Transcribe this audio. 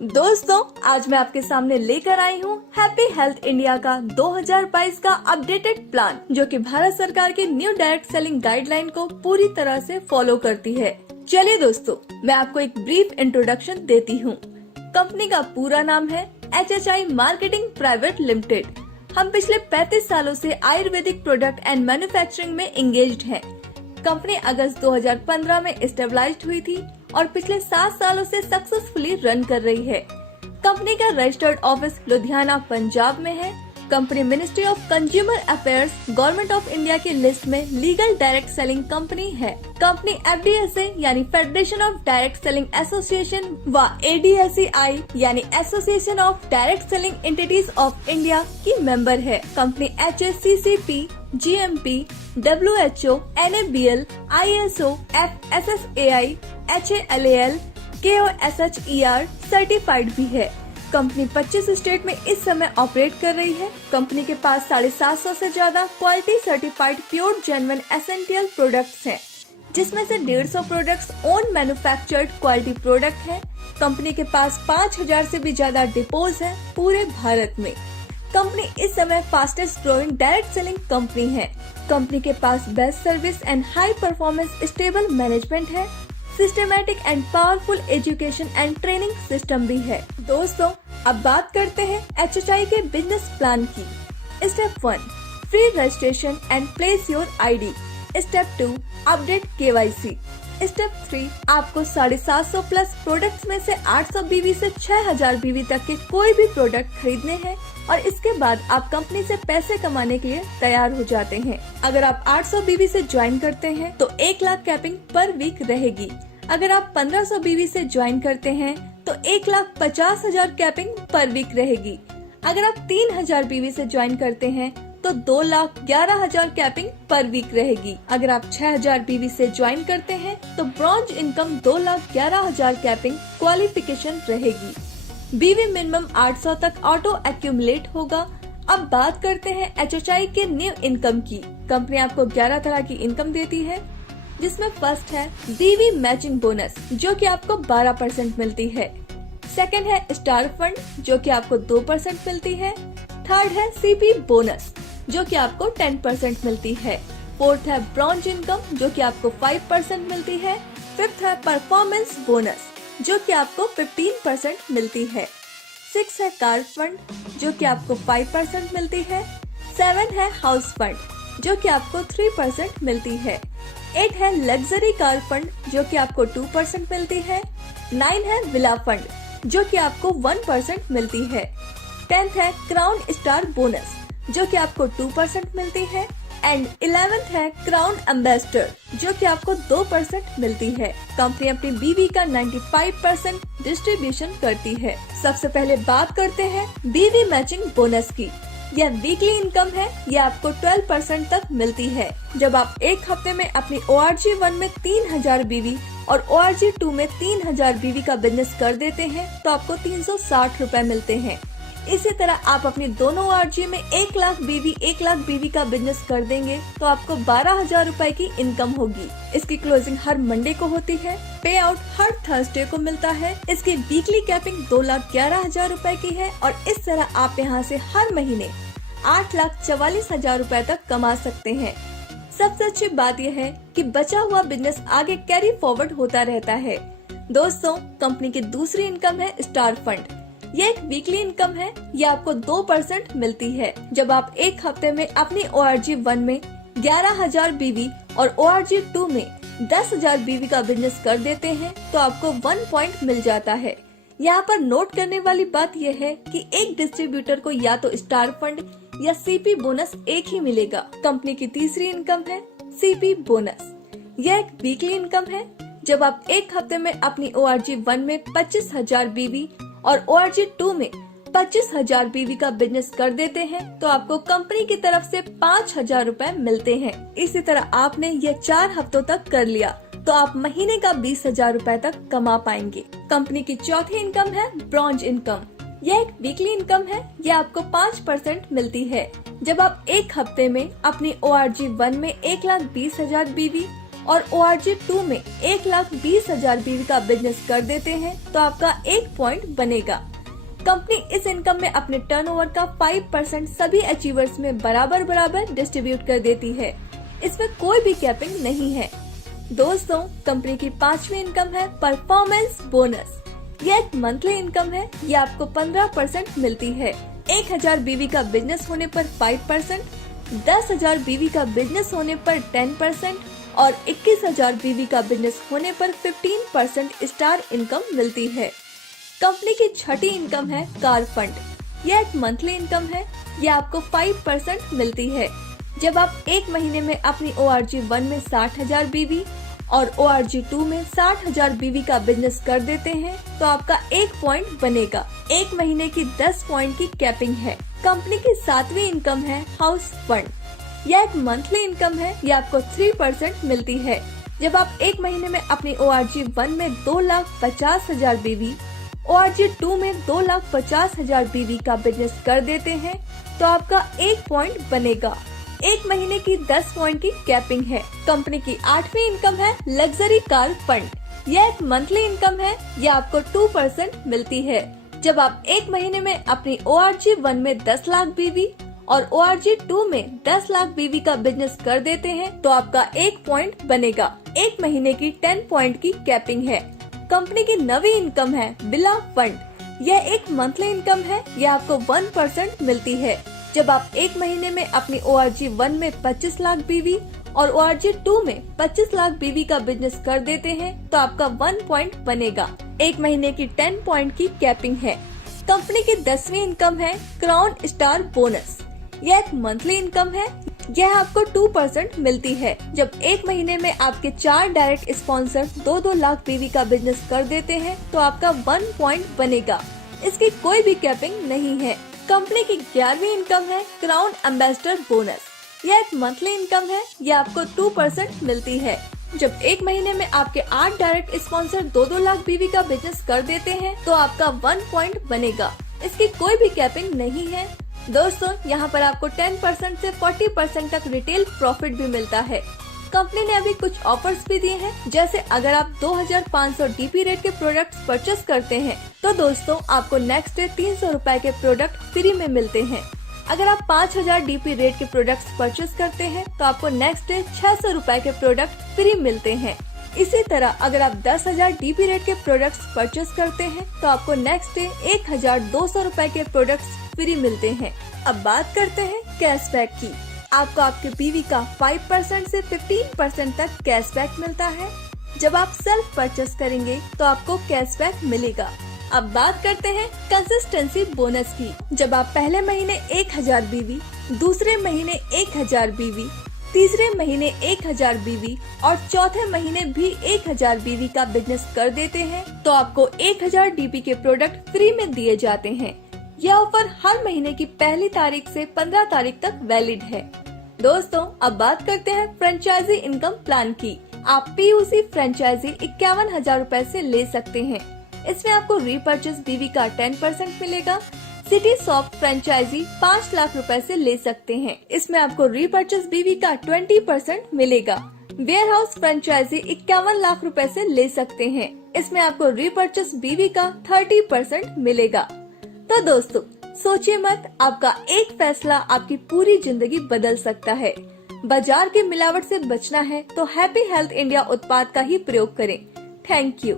दोस्तों, आज मैं आपके सामने लेकर आई हूँ हैप्पी हेल्थ इंडिया का 2022 का अपडेटेड प्लान, जो कि भारत सरकार के न्यू डायरेक्ट सेलिंग गाइडलाइन को पूरी तरह से फॉलो करती है। चलिए दोस्तों, मैं आपको एक ब्रीफ इंट्रोडक्शन देती हूँ। कंपनी का पूरा नाम है HHI मार्केटिंग प्राइवेट लिमिटेड। हम पिछले 35 सालों से आयुर्वेदिक प्रोडक्ट एंड मैन्युफैक्चरिंग में एंगेज्ड हैं। कंपनी अगस्त 2015 में स्टेबलाइज्ड हुई थी और पिछले 7 सालों से सक्सेसफुली रन कर रही है। कंपनी का रजिस्टर्ड ऑफिस लुधियाना, पंजाब में है। Company ministry of consumer affairs, government of India की लिस्ट में लीगल डायरेक्ट सेलिंग कंपनी है। कंपनी FDSA यानी federation of direct selling association व ADSEI यानी association of direct selling entities of India की मेंबर है। Company HACCP, GMP, WHO, NABL, ISO, FSSAI, HALAL, KOSHER certified भी है। Company 25 state में इस समय ऑपरेट कर रही है। कंपनी के पास 750 से ज्यादा quality certified pure genuine essential products हैं, जिसमें से 150 products own manufactured quality product हैं। कंपनी के पास 5000 से भी ज्यादा डिपोज है पूरे भारत में। कंपनी इस समय fastest growing direct selling company है। कंपनी के पास best service and high performance stable management है। Systematic and powerful education and training system भी है। दोस्तों, अब बात करते हैं HHI के बिजनेस प्लान की। Step 1, free registration and place your ID। Step 2, update KYC। Step 3, आपको 750 प्लस प्रोडक्ट्स में से 800 BV से 6000 BV तक के कोई भी प्रोडक्ट खरीदने हैं और इसके बाद आप कंपनी से पैसे कमाने के लिए तैयार हो जाते हैं। अगर आप 800 BV से ज्वाइन करते हैं तो 1 लाख कैपिंग पर वीक रहेगी। अगर आप 1500 BV से ज्वाइन करते हैं तो 1,50,000 कैपिंग पर वीक रहेगी। अगर आप 3000 BV से ज्वाइन करते हैं तो 2,11,000 कैपिंग पर वीक रहेगी। अगर आप 6000 BV से ज्वाइन करते हैं तो ब्रॉन्ज इनकम 2,11,000 कैपिंग क्वालिफिकेशन रहेगी। BV मिनिमम 800 तक ऑटो एक्यूमुलेट होगा। अब बात करते हैं HHI के न्यू इनकम की। कंपनी आपको 11 तरह की इनकम देती है, जिसमें फर्स्ट है BV मैचिंग बोनस, जो कि आपको 12% मिलती है। सेकंड है स्टार फंड, जो कि आपको 2% मिलती है। थर्ड है CP बोनस, जो कि आपको 10% मिलती है। फोर्थ है ब्रॉन्ज इनकम, जो कि आपको 5% मिलती है। फिफ्थ है परफॉर्मेंस बोनस, जो कि आपको 15% मिलती है। सिक्स है कार फंड, जो कि आपको 5% मिलती है। 7 है हाउस फंड, जो कि आपको 3% मिलती है। 8 है लग्जरी कार फंड, जो कि आपको 2% मिलती है। 9 है विला फंड, जो कि आपको 1% मिलती है। 10th है क्राउन स्टार बोनस, जो कि आपको 2% मिलती है। एंड 11th है क्राउन एम्बेसडर, जो कि आपको 2% मिलती है। कंपनी अपनी BV का 95% डिस्ट्रीब्यूशन करती है। सबसे पहले बात करते हैं BV मैचिंग बोनस की। यह वीकली इनकम है। यह आपको 12% तक मिलती है। जब आप एक हफ्ते में अपनी ORG1 में 3000 BV और ORG2 में 3000 BV का बिजनेस कर देते हैं तो आपको 360 रूपए मिलते हैं। इसी तरह आप अपनी दोनों ORG में 1 लाख BV का बिजनेस कर देंगे तो आपको 12,000 रूपए की इनकम होगी। इसकी क्लोजिंग हर मंडे को होती है। पे आउट हर थर्सडे को मिलता है। इसकी वीकली कैपिंग 2,11,000 रूपए की है और इस तरह आप यहाँ से हर महीने 8,44,000 रूपए तक कमा सकते हैं। सबसे अच्छी बात यह है कि बचा हुआ बिजनेस आगे कैरी फॉरवर्ड होता रहता है। दोस्तों, कंपनी की दूसरी इनकम है स्टार फंड। ये एक वीकली इनकम है। ये आपको 2% मिलती है। जब आप एक हफ्ते में अपनी ORG1 में 11,000 BV और ORG2 में 10,000 BV का बिजनेस कर देते हैं तो आपको 1 पॉइंट मिल जाता है। यहाँ पर नोट करने वाली बात यह है कि एक डिस्ट्रीब्यूटर को या तो स्टार फंड या CP बोनस एक ही मिलेगा। कंपनी की तीसरी इनकम है CP बोनस। यह एक वीकली इनकम है। जब आप एक हफ्ते में अपनी ORG1 में 25,000 BV और ORG2 में 25,000 BV का बिजनेस कर देते हैं तो आपको कंपनी की तरफ से 5,000 रूपए मिलते हैं। इसी तरह आपने ये 4 हफ्तों तक कर लिया तो आप महीने का 20,000 रूपए तक कमा पाएंगे। कंपनी की चौथी इनकम है ब्रॉन्ज इनकम। यह एक वीकली इनकम है। यह आपको 5% मिलती है। जब आप एक हफ्ते में अपनी ORG1 में 1,20,000 BV और ORG2 में 1,20,000 BV का बिजनेस कर देते हैं तो आपका 1 पॉइंट बनेगा। कंपनी इस इनकम में अपने टर्नओवर का 5% सभी अचीवर्स में बराबर बराबर डिस्ट्रीब्यूट कर देती है। इसमें कोई भी कैपिंग नहीं है। दोस्तों, कंपनी की 5वीं इनकम है परफॉर्मेंस बोनस। यह एक मंथली इनकम है। ये आपको 15% मिलती है। 1,000 BV का बिजनेस होने पर 5%, 10,000 BV का बिजनेस होने पर 10% और 21,000 BV का बिजनेस होने पर 15% स्टार इनकम मिलती है। कंपनी की 6ठी इनकम है कार फंड। यह एक मंथली इनकम है। यह आपको 5% मिलती है। जब आप एक महीने में अपनी ORG1 में 60,000 BV और ORG2 में 60,000 BV का बिजनेस कर देते हैं तो आपका 1 पॉइंट बनेगा। एक महीने की 10 पॉइंट की कैपिंग है। कंपनी की 7वीं इनकम है हाउस फंड। यह एक मंथली इनकम है। यह आपको 3% मिलती है। जब आप एक महीने में अपनी ORG1 में 2,50,000 BV, ORG2 में 2,50,000 BV का बिजनेस कर देते हैं तो आपका 1 पॉइंट बनेगा। एक महीने की 10 पॉइंट की कैपिंग है। कंपनी की 8वीं इनकम है लग्जरी कार फंड। यह एक मंथली इनकम है। यह आपको 2% मिलती है। जब आप एक महीने में अपनी ORG1 में 10 लाख BV और ORG2 में 10 लाख BV का बिजनेस कर देते हैं तो आपका 1 पॉइंट बनेगा। एक महीने की 10 पॉइंट की कैपिंग है। कंपनी की 9वीं इनकम है बिला फंड। यह एक मंथली इनकम है। यह आपको 1% मिलती है। जब आप एक महीने में अपनी ORG1 में 25 लाख BV और ORG2 में 25 लाख BV का बिजनेस कर देते हैं तो आपका 1 पॉइंट बनेगा। एक महीने की 10 पॉइंट की कैपिंग है। कंपनी की 10वीं इनकम है क्राउन स्टार बोनस। यह एक मंथली इनकम है। यह आपको 2% मिलती है। जब एक महीने में आपके 4 डायरेक्ट स्पॉन्सर 2-2 लाख BV का बिजनेस कर देते हैं तो आपका 1 पॉइंट बनेगा। इसकी कोई भी कैपिंग नहीं है। कंपनी की 11वीं इनकम है क्राउन एम्बेसडर बोनस। यह एक मंथली इनकम है। यह आपको 2% मिलती है। जब एक महीने में आपके 8 डायरेक्ट स्पॉन्सर 2-2 लाख BV का बिजनेस कर देते हैं तो आपका 1 पॉइंट बनेगा। इसकी कोई भी कैपिंग नहीं है। दोस्तों, यहाँ पर आपको 10% से 40% तक रिटेल प्रॉफिट भी मिलता है। कंपनी ने अभी कुछ ऑफर्स भी दिए हैं, जैसे अगर आप 2,500 DP रेट के प्रोडक्ट्स परचेस करते हैं तो दोस्तों आपको नेक्स्ट डे 300 रुपए के प्रोडक्ट फ्री में मिलते हैं। अगर आप 5,000 DP रेट के प्रोडक्ट्स परचेस करते हैं तो आपको नेक्स्ट डे 600 रुपए के प्रोडक्ट फ्री मिलते हैं। इसी तरह अगर आप 10,000 DP रेट के प्रोडक्ट्स परचेस करते हैं तो आपको नेक्स्ट डे 1,200 रुपए के प्रोडक्ट्स फ्री मिलते हैं। अब बात करते हैं कैशबैक की। आपको आपके BV का 5% से 15% तक कैशबैक मिलता है। जब आप सेल्फ परचेस करेंगे तो आपको कैशबैक मिलेगा। अब बात करते हैं कंसिस्टेंसी बोनस की। जब आप पहले महीने 1,000 BV, दूसरे महीने 1,000 BV, तीसरे महीने 1,000 BV और चौथे महीने भी 1,000 BV का बिजनेस कर देते हैं तो आपको 1,000 DP के प्रोडक्ट फ्री में दिए जाते हैं। यह ऑफर हर महीने की पहली तारीख से 15 तारीख तक वैलिड है। दोस्तों, अब बात करते हैं फ्रेंचाइजी इनकम प्लान की। आप PUC फ्रेंचाइजी 51,000 रूपए से ले सकते हैं। इसमें आपको रीपर्चेस BV का 10% मिलेगा। सिटी शॉप फ्रेंचाइजी 5 लाख रुपए से ले सकते हैं। इसमें आपको रीपर्चेस BV का 20% मिलेगा। वेयर हाउस फ्रेंचाइजी 51 लाख रुपए से ले सकते हैं। इसमें आपको रीपर्चेस BV का 30% मिलेगा। तो दोस्तों, सोचिए मत, आपका एक फैसला आपकी पूरी जिंदगी बदल सकता है। बाजार की मिलावट से बचना है तो हैप्पी हेल्थ इंडिया उत्पाद का ही प्रयोग करें। Thank you.